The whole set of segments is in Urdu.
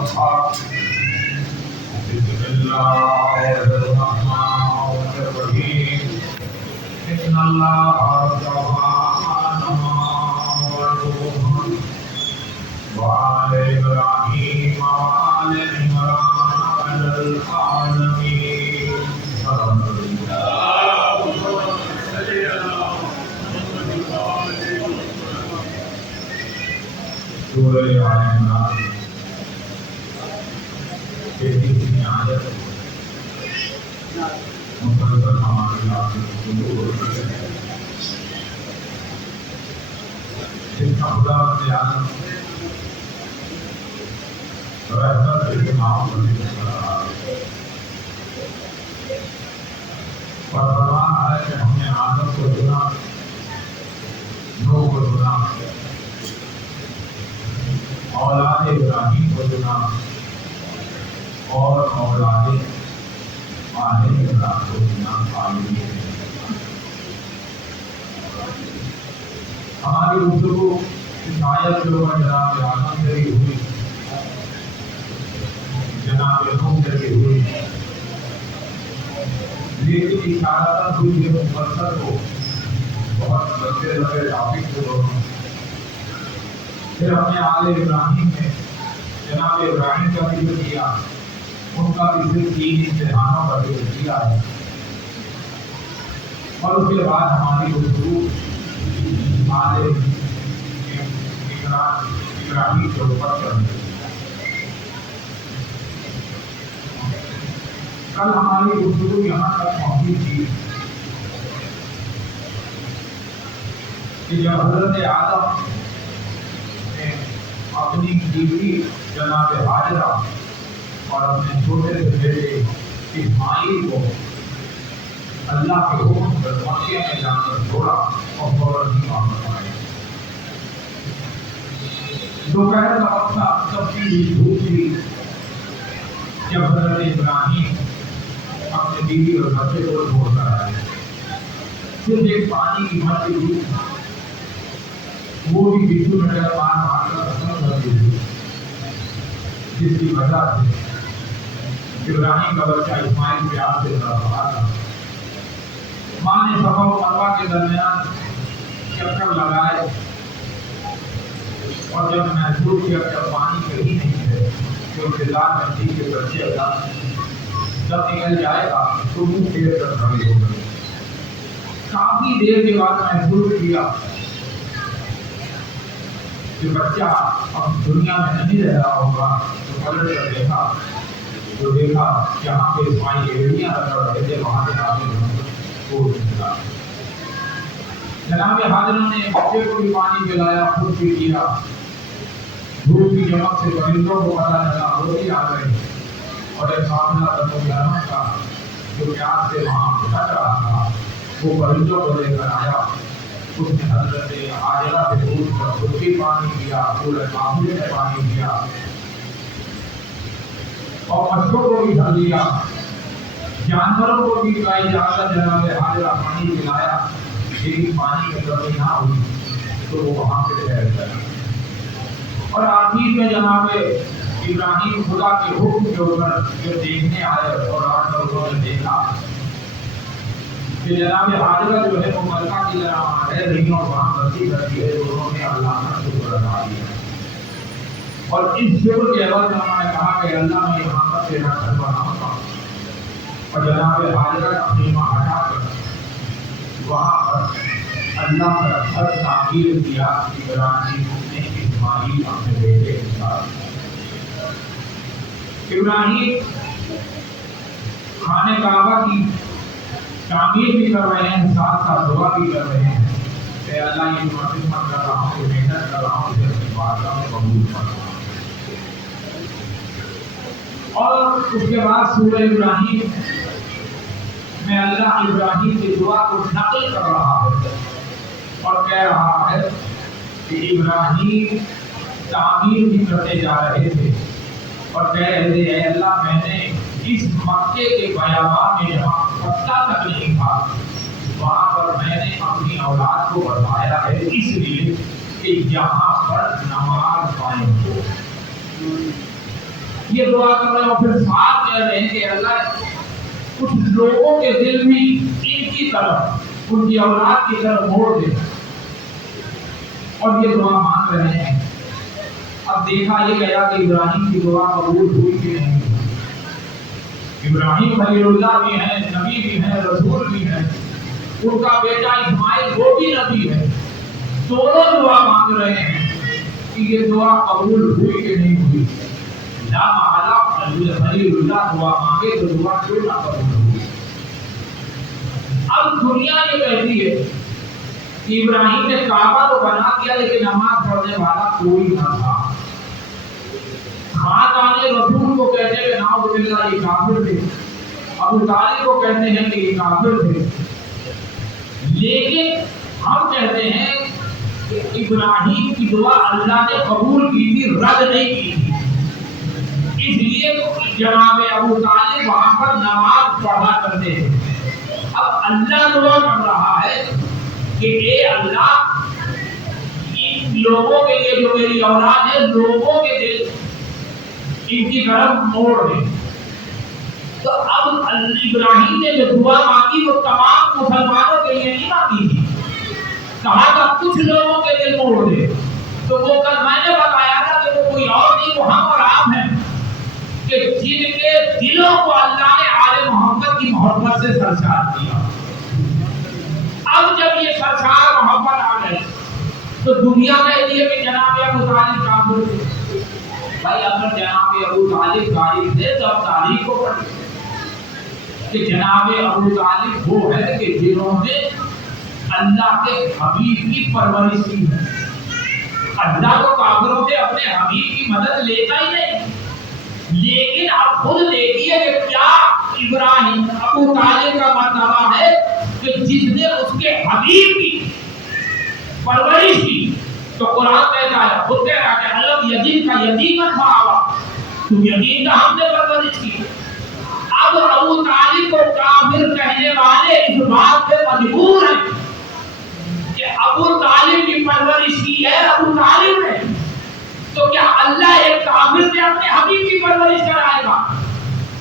الحق بسم الله الرحمن الرحيم إن الله اصطفى آدم ونوحا وآل إبراهيم وآل عمران على العالمين صلى الله سورہ آل عمران تیسری آیت مسلسل ہمارے ساتھ شروع ہو رہی ہے. اس کا خدا رب عالم رحمت سے معاف کرنے کا رہا ہے اور فرما رہا ہے کہ ہم نے آدم کو چنا، نوح کو چنا، اولاد ابراہیم کو چنا اور اولاد آل عمران کو چنا. ہماری گفتگو اس آیت کے اوپر جناب آدم سے بھی ہوئی، جناب نوح سے بھی ہوئی، لیکن اشارہ ہوئی ہے مفصل کو بہت لمبے لمبے ٹاپک کو. پھر ہم نے آل ابراہیم میں جناب ابراہیم کا ذکر کیا، ان کا بھی صرف 3 امتحانوں کا ذکر کیا ہے، اور اس کے بعد ہماری گفتگو آل ابراہیم کے اوپر چلی. کل ہماری گفتگو یہاں تک پہنچی تھی کہ جب حضرت آدم نے اپنی بیوی جناب حاجرہ اور اپنے چھوٹے سے بیٹے اسماعیل کو اللہ کے حکم پر مکے میں جا کر چھوڑا اور فوراً ہی واپس آئے. دوپہر کا وقت تھا، سب کی دھوپ تھی، جب حضرت ابراہیم اپنے بیوی اور بچے کو چھوڑ کر آئے. صرف ایک پانی کی مٹی تھی، وہ بھی بچھو میں مار مار کر ختم کر دی تھی، جس کی وجہ سے ابراہیم کا بچہ اسماعیل پیار سے رہا تھا. ماں نے صفا و مروہ کے درمیان چکر لگائے اور جب محسوس کیا کہ پانی کہیں نہیں ہے کہ اس کے لال مٹی کے بچے جب نکل جائے گا تو منہ پھیر کر کھڑی ہو گئی. کافی دیر کے بعد محسوس کیا کہ بچہ اب دنیا میں نہیں رہ رہا ہوگا تو پلٹ کر دیکھا جہاں پہ اسماعیل ایڑیاں رکھ رہے تھے وہاں سے آگے جناب حاجرہ نے بچے کو بھی پانی پلایا، خود بھی کیا. دھوپ کی چمک سے پرندوں کو پتہ لگا روٹی آ گئی اور ایک قافلہ بنو گرم کا جو پیار سے وہاں بھٹک رہا تھا وہ پرندوں کو لے کر آیا. اس نے حضرت حاجرہ سے پوچھ کر خود بھی پانی پیا، پورے قافلے میں پانی پیا اور مچھروں کو بھی ڈھل دیا، جانوروں کو بھی کا اجازت جناب حاجرہ پانی پلایا، لیکن پانی کی کمی نہ ہوئی تو وہ وہاں پہ ٹھہر گیا. اور آخر میں جناب ابراہیم خدا کے حکم کے اوپر جو دیکھنے آئے اور آ کر انہوں نے دیکھا کہ جناب حاجرہ جو ہے وہ ملکہ کی طرح رہ رہی اور وہاں بستی کرتی ہے، تو انہوں نے اللہ کا شکر ادا کیا. اور اس شکر کے عوض میں انہوں نے کہا کہ اللہ میں یہاں پر تیرا گھر بناؤں گا. اور جناب حاجرہ کا خیمہ ہٹا کر وہاں پر اللہ کا گھر تعمیر کیا. ابراہیم نے اسماعیل اپنے بیٹے کے ساتھ. ابراہیم خانہ کعبہ کی تعمیر بھی کر رہے ہیں، ساتھ ساتھ دعا بھی کر رہے ہیں کہ اللہ یہ جو خدمت کر رہا ہوں، یہ محنت کر رہا ہوں، اسے اپنی بارگاہ میں قبول فرما. اور اس کے بعد سورہ ابراہیم میں اللہ ابراہیم کی دعا کو نقل کر رہا ہے اور کہہ رہا ہے کہ ابراہیم تعمیر بھی کرتے جا رہے تھے اور کہہ رہے تھے اے اللہ میں نے اس مکے کے بیابان میں جہاں پتا تک نہیں تھا وہاں پر میں نے اپنی اولاد کو بتایا ہے اس لیے کہ یہاں پر نماز قائم ہو. یہ دعا کر رہے ہیں اور پھر ساتھ کہہ رہے ہیں کہ اللہ کچھ لوگوں کے دل بھی ان کی طرف، ان کی اولاد کی طرف موڑ دے، اور یہ دعا مانگ رہے ہیں۔ اب دیکھا یہ گیا کہ ابراہیم کی دعا قبول ہوئی کہ نہیں۔ ابراہیم خلیل اللہ بھی ہیں، نبی بھی ہیں، رسول بھی ہیں، ان کا بیٹا اسماعیل وہ بھی نبی ہے، دونوں دعا مانگ رہے ہیں کہ یہ دعا قبول ہوئی کہ نہیں ہوئی۔ لا محالہ خلیل اللہ دعا مانگے تو دعا کیوں نہ قبول ہوئی۔ اب دنیا یہ کہتی ہے کہ ابراہیم نے کعبہ تو بنا دیا لیکن نماز پڑھنے والا کوئی نہ تھا۔ خاندان رسول کو کہتے ہیں نعوذ باللہ یہ کافر تھے، ابو طالب کو کہتے ہیں کہ یہ کافر تھے، لیکن ہم کہتے ہیں کہ ابراہیم کی دعا اللہ نے قبول کی تھی، رد نہیں کی تھی۔ اس لیے جناب ابو طالب وہاں پر نماز پڑھا کرتے ہیں۔ اب اللہ دعا کر رہا ہے کہ اے اللہ ان لوگوں کے لیے جو میری اولاد ہے، لوگوں کے دل ان کی طرف موڑ دے۔ تو اب ابراہیم نے جو دعا مانگی وہ تمام مسلمانوں کے لیے نہیں مانگی تھی، کہا تھا کچھ لوگوں کے دل موڑ دے۔ تو وہ کل میں نے بتایا تھا کہ وہ کوئی اور نہیں، وہ ہم اور آپ ہیں کہ جن کے دلوں کو اللہ نے آل محمد کی محبت سے سرشار کیا۔ اب جب یہ سرشار محبت آ گئے تو دنیا کہتی ہے کہ جناب ابو طالب کافر تھے۔ بھائی اگر جناب ابو طالب غالب تھے تو اب تاریخ کو پڑھیں کہ جناب ابو طالب وہ ہے کہ جنہوں نے اللہ کے حبیب کی پرورش کی ہے۔ اللہ تو کافروں سے اپنے حبیب کی مدد لیتا ہی نہیں، لیکن اب خود دیکھیے کہ کیا ابراہیم ابو طالب کا مرتبہ ہے کہ جس نے اس کے حبیب کی پرورش کی۔ تو قرآن کہتا ہے، خود کہہ رہا ہے الم یتیم کا یتیما فآویٰ، تو یتیم کا ہم نے پرورش کی۔ اب ابو طالب کو کافر کہنے والے اس بات پہ مجبور ہیں کہ ابو طالب کی پرورش کی ہے ابو طالب نے، تو کیا اللہ ایک کافر سے اپنے حبیب کی پرورش کرائے گا؟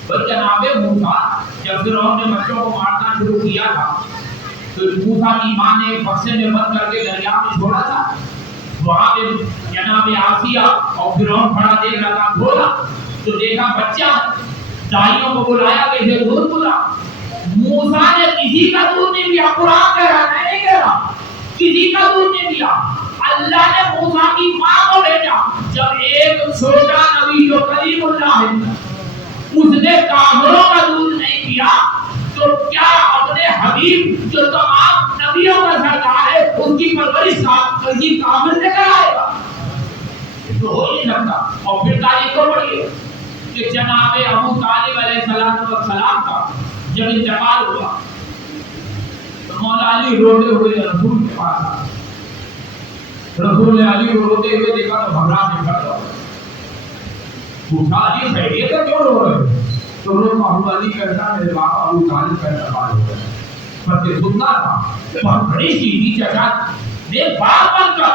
بھائی جناب موسیٰ جب فرعون نے بچوں کو مارنا شروع کیا تھا تو موسیٰ کی ماں نے بکسے میں بند کر کے دریا میں چھوڑا تھا۔ وہاں پہ جناب آسیہ اور فرعون کھڑا دیکھ رہا تھا، کھولا تو دیکھا بچہ، دائیوں کو بلایا کہ اسے دودھ پلا۔ موسیٰ نے کسی کا دودھ نہیں پیا، قرآن کہہ رہا ہے، نہیں کہہ رہا، کسی کا دودھ نہیں پیا۔ اللہ نے موسیٰ کی ماں کو بھیجا۔ جب ایک چھوٹا نبی جو کلیم اللہ ہے اس نے کافروں کا دودھ نہیں پیا تو کیا اپنے حبیب جو تمام نبیوں کا سردار ہے اس کی پرورش کسی کافر سے کرائے گا؟ تو ہو نہیں سکتا۔ اور پھر تاریخ کو پڑھیے کہ جناب ابو طالب علیہ السلام کا جب انتقال ہوا تو مولا علی روتے ہوئے رسول کے پاس آئے۔ رسول نے علی کو روتے ہوئے دیکھا تو گھبرا کے کھڑا ہوا، پوچھا علی خیریت ہے کیوں رو رہے ہو؟ تو ابو علی کہتا میرے باپ ابو طالب کا انتقال ہو گیا۔ بس یہ سننا تھا، بہت بڑی سیدھی چچا نے باپ بن کر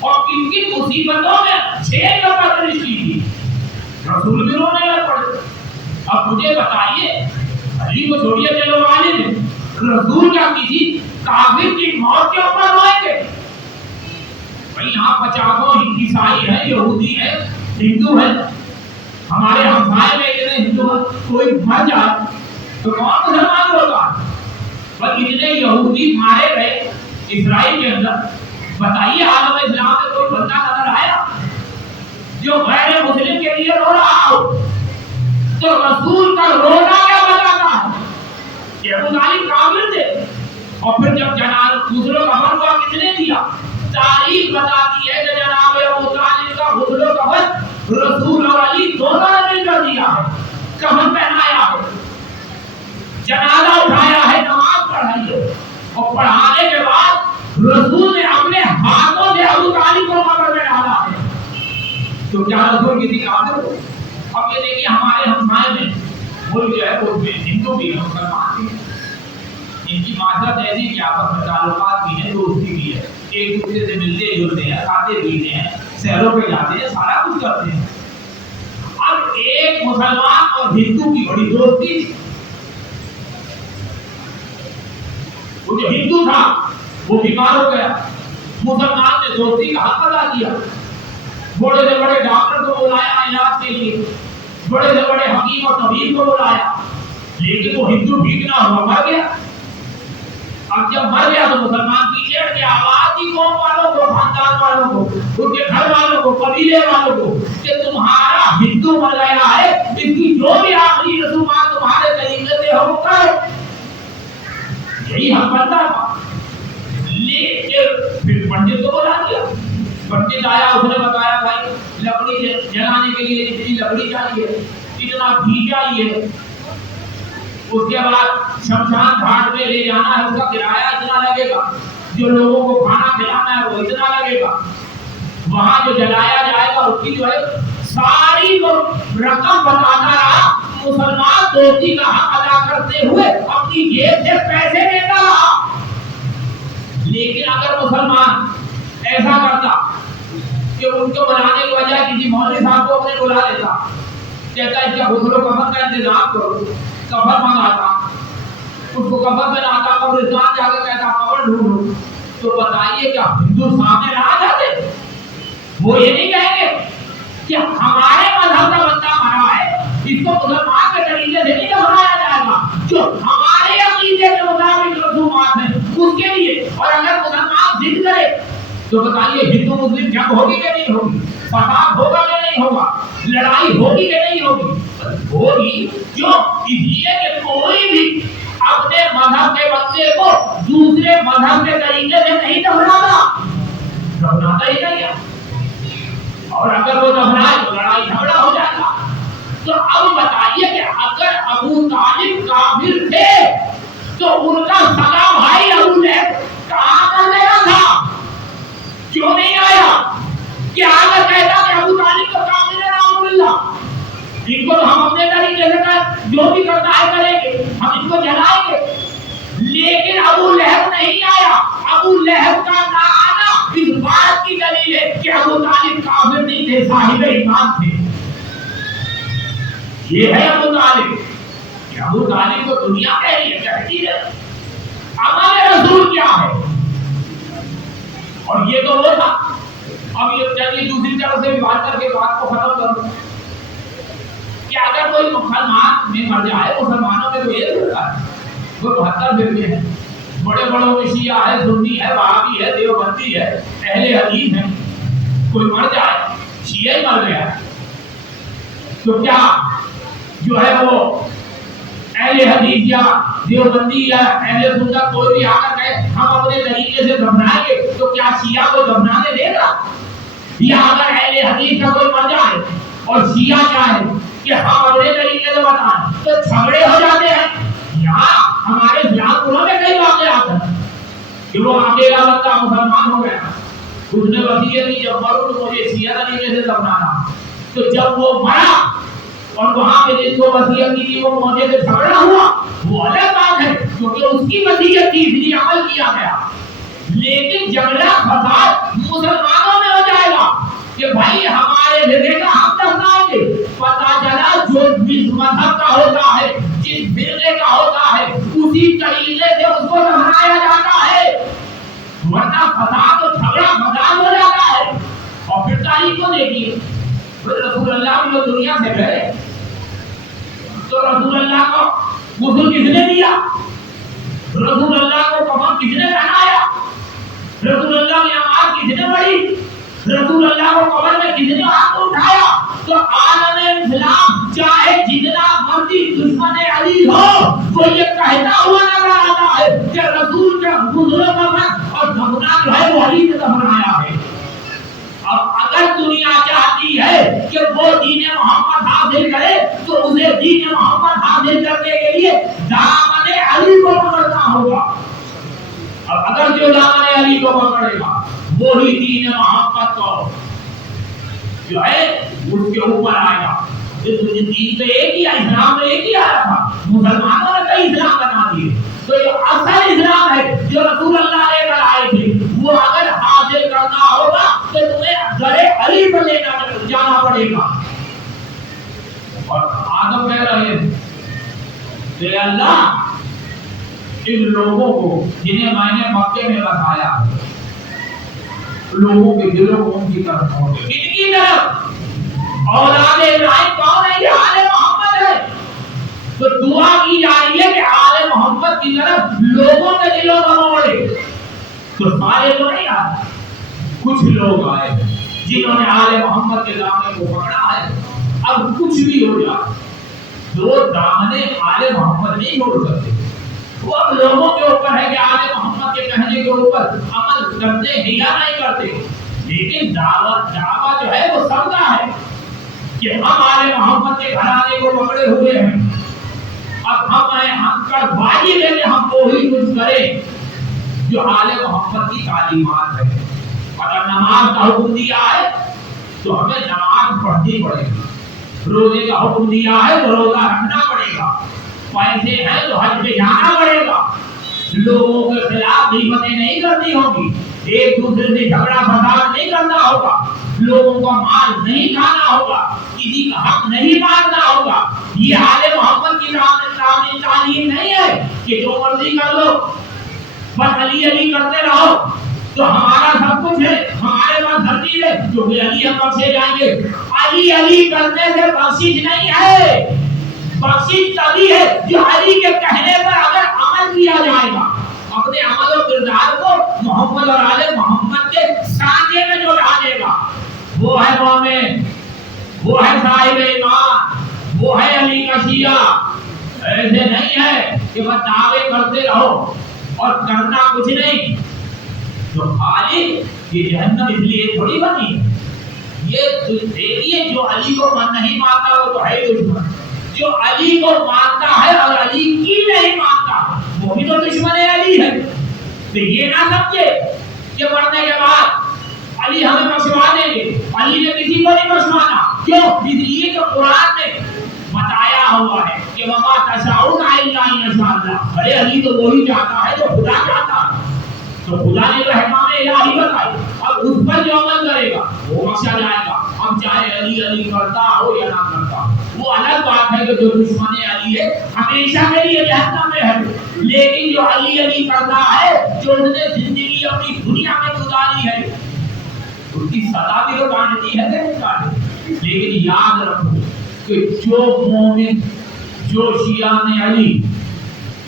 اور ان کی مصیبتوں میں 6 دفعہ پرورش کی تھی، رسول بھی رونے لگ پڑے۔ اب مجھے بتائیے علی کو چھوڑیے چلو والد نے، رسول کیا کسی کافر کی موت کے اوپر روئیں گے؟ بھائی یہاں 50 عیسائی ہیں، یہودی ہیں، ہندو ہیں، ہمارے ہمسائے میں اتنے ہندو ہیں، کوئی مر جائے تو کون مسلمان ہوگا؟ بس اتنے یہودی مارے گئے اسرائیل کے اندر، بتائیے عالم اسلام میں کوئی بندہ نظر آیا جو غیر مسلم کے لیے رو رہا ہو؟ تو رسول کا رونا کیا بتاتا ہے کہ ابو طالب کافر تھے؟ اور پھر جب غسل و کفن ہوا کس نے دیا؟ تاریخ بتاتی ہے کہ جناب ابو طالب کا غسل و کفن رسول اور علی دونوں نے مل کر دیا ہے، کفن پہنایا ہے، جنازہ اٹھایا ہے، نماز پڑھائی ہے، اور پڑھانے کے بعد رسول نے اپنے ہاتھوں سے ابو طالب کو قبر میں ڈالا ہے۔ تو کیا رسول کسی کافر ہو؟ اب یہ دیکھیے ہمارے ہمسائے میں ملک جو ہے وہ ہندو بھی ہے، مسلمان بھی ہے، ان کی معاشرت ایسی کہ آپس میں تعلقات بھی ہیں، دوستی بھی ہے، ایک دوسرے سے ملتے جلتے ہیں، کھاتے پیتے ہیں، سیروں پہ جاتے ہیں، سارا کچھ کرتے ہیں۔ اب ایک مسلمان اور ہندو کی بڑی دوستی تھی. وہ جو ہندو تھا وہ بیمار ہو گیا, مسلمان نے دوستی کا حق ادا کیا, بڑے سے بڑے ڈاکٹر کو بلایا علاج کے لیے, بڑے سے بڑے حکیم اور طبیب کو بلایا, لیکن وہ ہندو ٹھیک نہ ہوا, مر گیا. اب جب مر گیا تو مسلمان پیچھے ہٹ گیا, آواز دی قوم والوں کو, خاندان والوں کو, ان کے گھر والوں کو, قبیلے والوں کو کہ تمہارا ہندو مر گیا ہے, اس کی جو بھی آخری رسومات تمہارے طریقے سے ہو کرو. یہی حق بنتا تھا. لیکن پھر پنڈت کو بلا دیا. پنڈت آیا, اس نے بتایا بھائی لکڑی جلانے کے لیے اتنی لکڑی چاہیے, اتنا گھی چاہیے, اس کے بعد شمشان گھاٹ میں لے جانا ہے, اس کا کرایہ اتنا لگے گا, جو لوگوں کو کھانا کھلانا ہے وہ اتنا لگے گا, وہاں جو جلایا جائے گا اس کی جو ہے ساری وہ رقم بتاتا رہا. مسلمان دوستی کا حق ادا کرتے ہوئے اپنی جیب سے پیسے دیتا رہا. لیکن اگر مسلمان ایسا کرتا کہ ان کو بلانے کے بجائے کسی مولوی صاحب کو اپنے بلا لیتا, کہتا اس کا غسل و کفن کا انتظام کرو, کفن منگاتا, اس کو کفن بناتا, قبرستان جا کے کہتا قبر ڈھونڈو, تو بتائیے کیا ہندو سامنے نہ آ جاتے؟ وہ یہ نہیں کہیں گے کہ ہمارے مذہب کا بندہ مرا ہے, اس کو مسلمان کے طریقے سے نہیں دفنایا جائے گا, جو ہمارے عقیدے کے مطابق رسومات ہیں اس کے لیے. اور اگر مسلمان ضد کرے تو بتائیے ہندو مسلم جنگ ہوگی کہ نہیں ہوگی, فساد ہوگا کہ نہیں ہوگا, لڑائی ہوگی کہ نہیں ہوگی؟ ہوگی. کیوں؟ اس لیے کہ کوئی بھی اپنے مذہب کے بندے کو دوسرے مذہب کے طریقے سے نہیں دفناتا, دفناتا ہی نہیں ہے. اور اگر وہ دفنائے تو لڑائی جھگڑا ہو جائے گا. تو اب بتائیے کہ اگر ابو طالب کافر تھے تو ان کا سگا بھائی ابو لہب کہاں کر گیا تھا, کیوں نہیں آیا؟ کیا اگر کہتا کہ ابو طالب کا کافر ہے نعوذ باللہ, ان کو ہم اپنے طریقے سے جو بھی کرتا ہے کریں گے, ہم ان کو جلائیں گے. لیکن ابو لہب نہیں آیا. ابو لہب کا نہ آنا اس بات کی دلیل ہے کہ ابو طالب کافر نہیں تھے, صاحب ایمان تھے. یہ ہے ابو طالب. ابو طالب کو دنیا کہہ رہی ہے, کہتی ہے ہمارے رسول کیا ہے. اور یہ تو وہ تھا. اب یہ چلیے دوسری طرف سے بھی بات کر کے بات کو ختم کروں کہ اگر کوئی مسلمان میں مر جائے, مسلمانوں میں تو یہ ہوتا ہے وہ 72 فرقے ہیں, بڑے بڑوں میں شیعہ ہے, سنی ہے, وہابی ہے, دیوبندی ہے, اہل حدیث ہے. کوئی مر جائے, شیعہ ہی مر گیا, تو کیا جو ہے وہ اہل حدیث یا دیوبندی یا اہل سنت کوئی بھی آ کر کہے ہم اپنے طریقے سے دفنائیں گے, تو کیا شیعہ کو دفنانے دے گا؟ یا اگر اہل حدیث کا کوئی مر جائے اور شیعہ چاہے کہ ہم اپنے طریقے سے بتائیں تو جھگڑے ہو جاتے ہیں. یہاں ہمارے اسلام پوروں میں کئی واقعات ہیں کہ وہ اکیلا بندہ مسلمان ہو گیا, اس نے وصیت کی جب مروں تو مجھے شیعہ طریقے سے دفنانا, تو جب وہ مرا اور وہاں پہ جس کو وصیت کی تھی وہ موجے سے جھگڑا ہوا, وہ الگ بات ہے کیونکہ اس کی وصیت تھی اس لیے عمل کیا گیا. لیکن جھگڑا فساد مسلمانوں میں ہو جائے گا کہ بھائی ہمارے فرقے کا ہم دفنائیں گے, پتہ چلا جو جس مذہب کا ہوتا ہے, جس فرقے کا ہوتا ہے, اسی طریقے سے اس کو دفنایا جاتا ہے, ورنہ فساد اور جھگڑا فساد ہو جاتا ہے. اور پھر تاریخ کو دیکھیے, رسول اللہ بھی دنیا سے گئے تو رسول اللہ کو غسل کس نے دیا, رسول اللہ کو کفن کس نے پہنایا, رسول اللہ کی نماز کس نے پڑھی, رسول اللہ کو قبر میں کس نے ہاتھ اٹھایا. تو عالم اسلام چاہے جتنا مرضی دشمن علی ہو, وہ یہ کہتا ہوا نظر آتا ہے کہ رسول کا غسل و کفن اور دفنا جو ہے وہ علی نے دفنایا ہے. اب اگر دنیا چاہتی ہے کہ وہ دین محمد حاصل کرے تو اسے دین محمد حاصل کرنے کے لیے دامن علی کو پکڑنا ہوگا. اب اگر جو دامن علی کو پکڑے گا وہی دین محمد کو جو ہے اس کے اوپر آئے گا. دین تو ایک ہی, اسلام تو ایک ہی آیا تھا, مسلمانوں نے کئی اسلام بنا دیے. تو یہ اصل اسلام ہے جو رسول اللہ لے کر آئے تھے, وہ اگر حاصل کرنا ہوگا تو تمہیں در علی پر لینا جانا پڑے گا. اور آدم کہہ رہے ہیں کہ اللہ ان لوگوں کو جنہیں میں نے مکے میں بتایا لوگوں کے دلوں کو ان کی طرف موڑ دے. کن کی طرف؟ اولاد ابراہیم کون ہے؟ یہ آل محمد ہے. تو دعا کی جا رہی ہے کہ آل محمد کی طرف لوگوں کے دلوں کو موڑے. تو سارے تو نہیں آئے, کچھ لوگ آئے جنہوں نے آل محمد کے دامن کو پکڑا ہے. اب کچھ بھی ہو جائے دو دامنے آل محمد نہیں چھوڑ سکتے. وہ اب لوگوں کے اوپر ہے کہ آل محمد کے کہنے کے اوپر عمل کرتے ہیں یا نہیں کرتے. لیکن دعوت جو ہے وہ سب کا ہے کہ ہم آل محمد کے گھرانے کو پکڑے ہوئے ہیں. اب ہم کر واجب ہے کہ ہم وہی کچھ کریں جو آل محمد کی تعلیمات ہے. اگر نماز کا حکم دیا ہے تو ہمیں نماز پڑھنی پڑے گی. روزے کا حکم دیا ہے تو روزہ رکھنا پڑے گا. پیسے ہیں تو حج پہ جانا پڑے گا. لوگوں کے خلاف غیبتیں نہیں کرنی ہوگی, ایک دوسرے سے جھگڑا فساد نہیں کرنا ہوگا, لوگوں کا مال نہیں کھانا ہوگا, کسی کا حق نہیں ماننا ہوگا. یہ آل محمد کی تعلیم نہیں ہے کہ جو مرضی کر لو بس علی علی کرتے رہو تو ہمارا سب کچھ ہے, ہمارے پاس دھرتی ہے جو کہ علی ہم بخشے جائیں گے. علی علی کرنے سے بخشش نہیں ہے. بخشش تبھی ہے جو علی کے کہنے پر اگر عمل کیا جائے گا. اپنے عمل و کردار کو محمد اور آل محمد کے سانچے میں جو ڈالے گا وہ ہے مومن, وہ ہے صاحب ایمان, وہ ہے علی کا شیعہ. ایسے نہیں ہے کہ بس دعوے کرتے رہو اور کرنا کچھ نہیں. جو خالق یہ جہنم اس لیے تھوڑی بنی ہے. یہ دیکھیے جو علی کو نہیں مانتا وہ تو ہے دشمن, جو علی کو مانتا ہے اور علی کی نہیں مانتا وہ بھی تو دشمن علی ہے. تو یہ نہ سمجھے کہ مرنے کے بعد علی ہمیں بخشوا دیں گے. علی نے کسی کو نہیں بخشوانا. کیوں؟ اس لیے کہ قرآن نے بتایا ہوا ہے کہ وما تشاءون الا ان یشاء اللہ. ارے علی تو وہی چاہتا ہے جو خدا چاہتا ہے. تو خدا نے تو احکام الہی بتائی, اب اس پر جو عمل کرے گا وہ بخشا جائے گا. اب چاہے علی علی کرتا ہو یا نہ کرتا, وہ الگ بات ہے کہ جو دشمن علی ہے ہمیشہ کے لیے جہنم میں ہے. لیکن جو علی علی کرتا ہے, جو اس نے زندگی اپنی دنیا میں گزاری ہے, اس کی سزا بھی تو کاٹتی ہے کہ نہیں کاٹتی. لیکن یاد رکھو کہ جو مومن جو شیعہ نے علی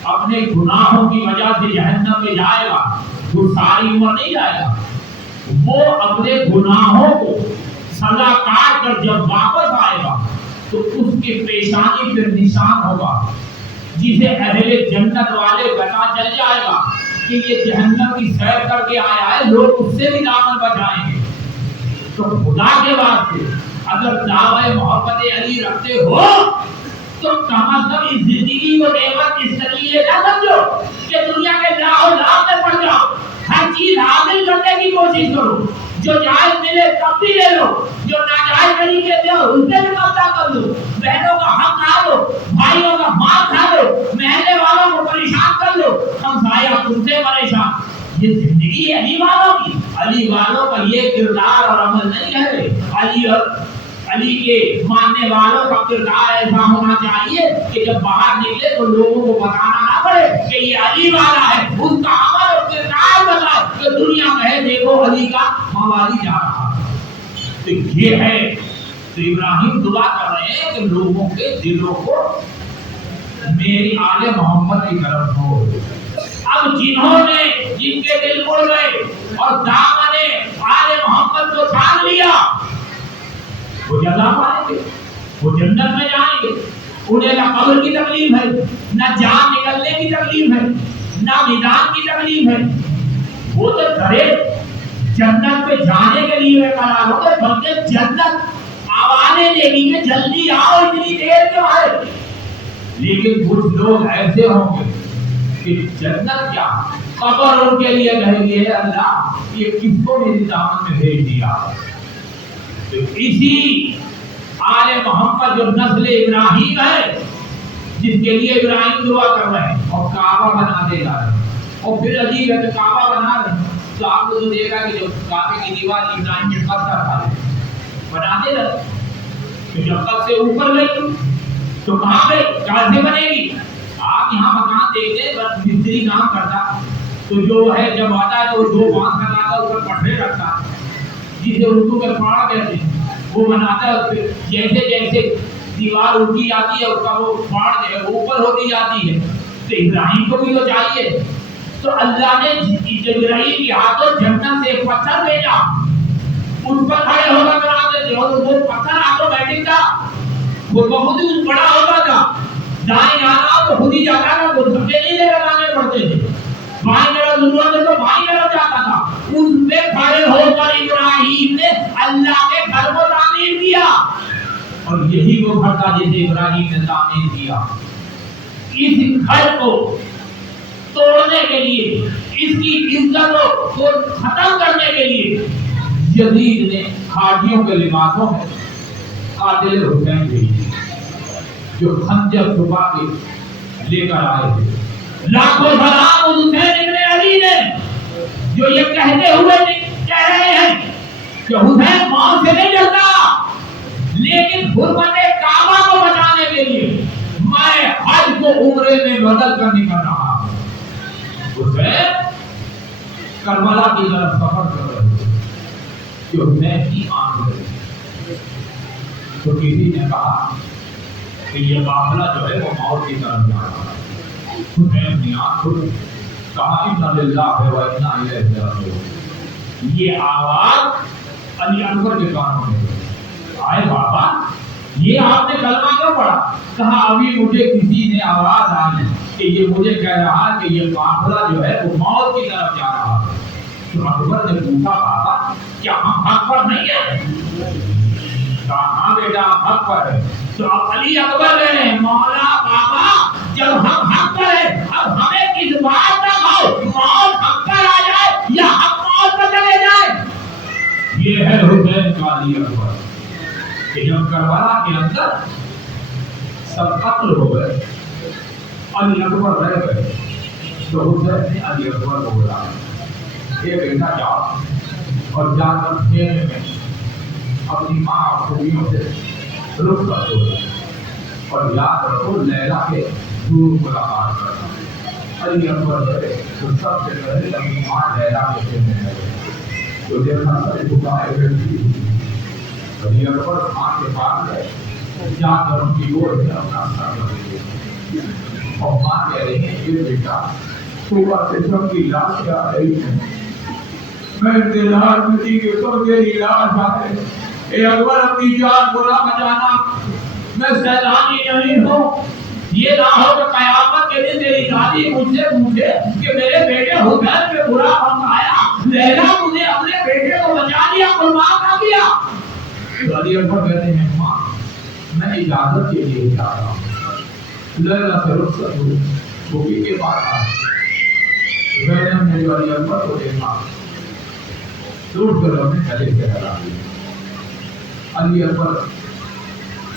اپنے گناہوں کی وجہ سے جہنم میں جائے گا وہ ساری عمر نہیں جائے گا. وہ اپنے گناہوں کو سزا کاٹ کر جب واپس آئے گا تو اس کی پیشانی پر نشان ہوگا جسے اہل جنت والے پتا چل جائے گا کہ یہ جہنم کی سیر کر کے آیا ہے, لوگ اس سے بھی دامن بچائیں گے. تو خدا کے واسطے اگر دعوی محبت علی رکھتے ہو تو کم از کم اس زندگی کو نعمت اس طریقے نہ سمجھو کہ دنیا کے لاؤ میں پڑ جاؤ. ہر چیز حاصل کرنے کی کوشش کرو. جو جائز ملے تب بھی لے لو, جو ناجائز طریقے سے ہو اس سے بھی قبضہ کر لو. بہنوں کا حق کھا لو, بھائیوں کا مال کھا لو, محلے والوں کو پریشان کر لو, ہمسایہ تم سے پریشان. یہ زندگی علی والوں کی. علی والوں کا یہ کردار اور عمل نہیں ہے. علی اور علی کے ماننے والوں کا کردار ایسا ہونا چاہیے کہ جب باہر نکلے تو لوگوں کو بتانا نہ پڑے کہ یہ علی والا ہے. اس کا عمل اور کردار بتائے کہ دنیا میں ہے دیکھو علی کا موالی جا رہا ہے. تو یہ ہے. تو ابراہیم دعا کر رہے ہیں کہ لوگوں کے دلوں کو میری آل محمد کی طرف ہو. اب جن کے دل مڑ گئے اور دامن آل محمد کو چھان لیا وہ جزا پائیں گے, وہ جنت میں جائیں گے. انہیں نہ قبر کی تکلیف ہے, نہ جان نکلنے کی تکلیف ہے, نہ میدان کی تکلیف ہے. وہ تو ڈرے جنت پہ جانے کے لیے قرار ہو گئے, بلکہ جنت آوانے دے گی کہ جلدی آؤ, اتنی دیر کیوں آئے. لیکن کچھ لوگ ایسے ہوں گے کہ جنت کیا قبر ان کے لیے کہیں گے اللہ یہ کس کو میری دامن میں بھیج دیا. تو اسی آل محمد جو نسل ابراہیم ہے جس کے لیے ابراہیم دعا کر رہے ہیں اور کعبہ بناتے جا رہے ہیں. اور پھر عجیب ہے کہ کعبہ بنا رہے ہیں تو آپ نے تو دیکھا کہ جو کعبے کی دیوار ابراہیم نے پتھر ڈالے بناتے رہے تو جب تک سے اوپر گئی تو کہاں پہ کیسے بنے گی؟ آپ یہاں مکان دیکھتے بس مستری کام کرتا تو جو ہے جب آتا ہے تو دو بانس لگاتا اس پر پٹھے رکھتا جسے اردو میں پھاڑا کہتے ہیں وہ بناتا ہے جیسے جیسے دیوار اٹھی جاتی ہے اس کا وہ پھاڑ جو ہے اوپر ہوتی جاتی ہے تو ابراہیم کو بھی تو چاہیے تو اللہ نے ابراہیم کے ہاتھوں جنت سے ایک پتھر بھیجا اس پر کھڑے ہو کر بناتے تھے اور وہ پتھر آٹومیٹک تھا وہ بہت ہی بڑا ہوتا تھا دائیں جانا تو خود ہی جاتا تھا وہ دھکے نہیں لے لگانے پڑتے تھے بائیں طرف ضرورت ہے تو بائیں طرف جاتا تھا اس میں کھڑے ہو کر ابراہیم نے اللہ کے گھر کو تعمیر کیا اور یہی وہ گھر تھا جسے ابراہیم نے تعمیر کیا اس گھر کو توڑنے کے لیے اس کی عزت کو ختم کرنے کے لیے یزید نے حاجیوں کے لباسوں میں قاتل حسین بھیجے جو خنجر چھپا کے لے کر آئے تھے لاکھوں سلام حسین ابن علی نے جو یہ کہتے ہوئے کہہ رہے ہیں کہ حسین موت سے نہیں ڈرتا لیکن حرمت کعبہ کو بچانے کے لیے میں حج کو عمرے میں بدل کر نکل رہا ہوں حسین کربلا کی طرف سفر کر رہے تھے کہ حسین کی آنکھ رہی تو کسی نے کہا کہ یہ قافلہ جو ہے وہ موت کی طرف جا رہا ہے حسین نے آنکھ کھولی کہا انا للہ و انا الیہ راجعون یہ آواز علی اکبر کے کانوں میں آئے بابا یہ آپ نے کلمہ کیوں پڑھا کہا ابھی مجھے کسی نے آواز آئی کہ یہ مجھے کہہ رہا کہ یہ قافلہ جو ہے وہ موت کی طرف جا رہا ہے تو اکبر نے پوچھا بابا کیا ہم حق پر نہیں ہیں کہا ہاں بیٹا حق پر ہے تو اب علی اکبر کہہ رہے ہیں مولا بابا جب ہم حق پر ہیں اب ہمیں کس بات کا کھاؤ موت حق پر آ جائے یا ہم موت پر چلے جائیں یہ ہے حسین کا علی اکبر کہ جب کربلا کے اندر سب قتل ہو گئے علی اکبر رہ گئے تو حسین نے علی اکبر کو بلایا یہ بیٹا جاؤ اور جا کر خیمے میں اپنی ماں اور خوبیوں سے رخ کر دو اور یاد رکھو لیلا کے دور ملاقات کرنا علی اکبر گئے تو سب سے پہلے اپنی ماں لیلا کے خیمے میں گئے تو دیکھا سب جھکائے بیٹھی علی اکبر ماں کے پاس گئے جا کر ان کی گود میں اپنا سر رکھ اور ماں کہہ رہی ہیں یہ بیٹا صبح سے سب کی لاش آ رہی ہے میں انتظار میں تھی کہ تو تیری لاش آئے اے اکبر اپنی جان برا بچانا میں سیلانی نہیں ہوں یہ نہ ہو کہ قیامت کے دن تیری دادی مجھ سے پوچھے کہ میرے بیٹے حسین پہ برا وقت آیا لیلا تجھے اپنے بیٹے کو بچا لیا قربان کر دیا تو علی اکبر کہتے ہیں ماں میں اجازت کے لیے جا رہا ہوں لیلا سے رخصت ہوئی بھوکی کے پاس آئے زینب نے جو علی اکبر کو دیکھا لوٹ کر اپنے گلے سے لگا دیا علی اکبر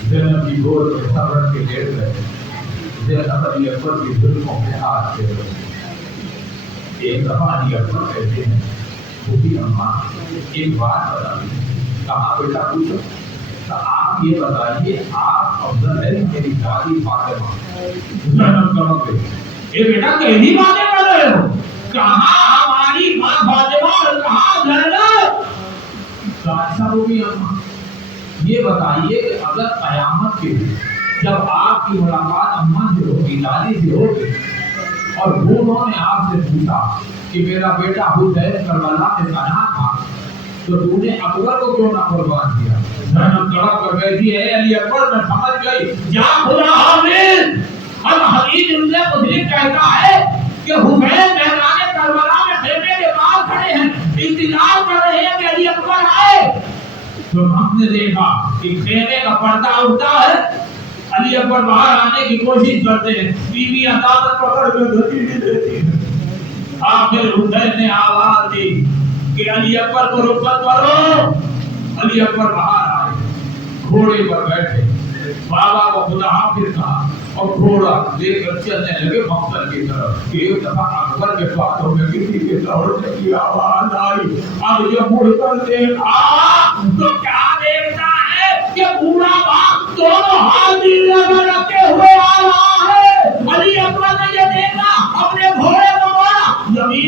زینب کی گود میں سر رکھ کے لیٹ گئے زینب علی اکبر کی زلفوں میں ہاتھ پھیر رہے ایک دفعہ علی اکبر کہتے ہیں بھوکی اماں ایک بات بتا دی کہاں بیٹا پوچھو تو آپ یہ بتائیے آپ افضل ہے میری دادی فاطمہ زینب کرو گے اے بیٹا کیسی باتیں کر رہے ہو کہاں ہماری ماں فاطمہ اور کہاں زینب بادشاہ ہوگی اماں یہ بتائیے کہ اگر قیامت کے دن جب آپ کی ملاقات اماں سے ہوگی دادی سے ہوگی اور انہوں نے آپ سے پوچھا کہ میرا بیٹا حسین کربلا میں تنہا تھا تو تو نے اکبر کو کیوں نہ قربان کیا زینب تڑپ کر بیٹھی ہے علی اکبر میں سمجھ گئی یا خدا حافظ ہم حدیث مسلم کہتا ہے کہ حسین میدان کربلا میں خیمے کے باہر کھڑے ہیں انتظار کر رہے ہیں کہ علی اکبر آئے تو ہم نے دیکھا کہ خیمے کا پردہ اٹھتا ہے علی اکبر باہر آنے کی کوشش کرتے ہیں بیوی عدالت پکڑ کر دھکے دیتی ہے آخر حسین نے آواز دی کہ علی اکبر کو رخصت کرو علی اکبر باہر آئے گھوڑے پر بیٹھے بابا کو خدا حافظ کہا اور گھوڑا لے کر چلنے لگے مقصد کی طرف ایک دفعہ اکبر کے پاسوں میں کسی کے دوڑنے کی آواز آئی اب یہ مڑ کر دیکھا تو کیا دیکھتا ہے کہ بوڑھا باپ دونوں ہاتھ دل لگا رکھے